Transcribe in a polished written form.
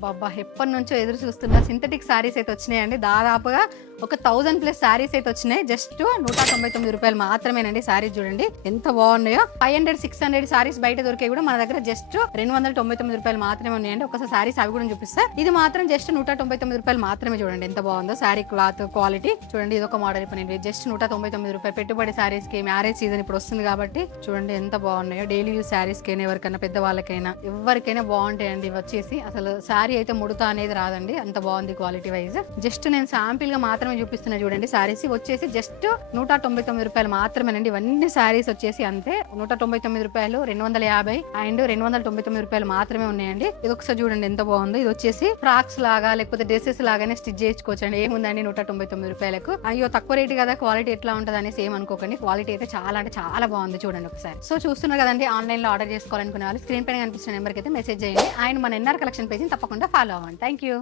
అబ్బబ్బా ఎప్పటి నుంచో ఎదురు చూస్తున్నా సింథటిక్ శారీస్ అయితే వచ్చినాయండి. దాదాపుగా ఒక 1000+ శారీస్ అయితే వచ్చినాయి. జస్ట్ 199 రూపాయలు మాత్రమేనండి. శారీస్ చూడండి ఎంత బాగున్నాయో. 500-600 శారీస్ బయట దొరికే కూడా మన దగ్గర జస్ట్ 299 రూపాయలు మాత్రమే ఉన్నాయండి. ఒకసారి శారీస్ అవి కూడా చూపిస్తా. ఇది మాత్రం జస్ట్ 199 రూపాయలు మాత్రమే. చూడండి ఎంత బాగుందో శారీ క్లాత్ క్వాలిటీ చూడండి. ఇది ఒక మోడల్ ఇప్పుడు నేను జస్ట్ 199 రూపాయలు. పెట్టుబడి శారీస్ కి మ్యారేజ్ సీజన్ ఇప్పుడు వస్తుంది కాబట్టి చూడండి ఎంత బాగున్నాయో. డైలీ యూజ్ శారీస్ కైనా ఎవరికైనా పెద్దవాళ్ళకైనా ఎవరికైనా బాగుంటాయండి. ఇవి వచ్చేసి అసలు శారీ అయితే ముడత అనేది రాదండి. అంత బాగుంది క్వాలిటీ వైజ్. జస్ట్ నేను శాంపిల్ గా మాత్రమే చూపిస్తున్నా చూడండి. శారీస్ వచ్చేసి జస్ట్ 199 రూపాయలు మాత్రమేనండి. ఇవన్నీ శారీస్ వచ్చేసి అంతే 199 రూపాయలు, 250 అండ్ 299 రూపాయలు మాత్రమే ఉన్నాయండి. ఇది ఒకసారి చూడండి ఎంత బాగుందో. ఇది వచ్చేసి ఫ్రాక్స్ లాగా లేకపోతే డ్రెస్సెస్ లాగానే స్టిచ్ చేయించుకోవచ్చు అండి. ఏముందండి 199 రూపాయలకు. అయ్యో తక్కువ రేటు కదా క్వాలిటీ ఎట్లా ఉంటుంది అనేసి ఏమనుకోకండి. క్వాలిటీ అయితే చాలా అంటే చాలా బాగుంది చూడండి ఒకసారి. సో చూస్తున్నారు కదండి, ఆన్లైన్ లో ఆర్డర్ చేసుకోవాలనుకునే వాళ్ళు స్క్రీన్ పైన కనిపిస్తున్న నెంబర్కి అయితే మెసేజ్ చేయండి. అండ్ మన ఎన్ఆర్ కలెక్షన్ పేజ్ తప్పకుండా ఫాలో అవ్వండి. Thank you.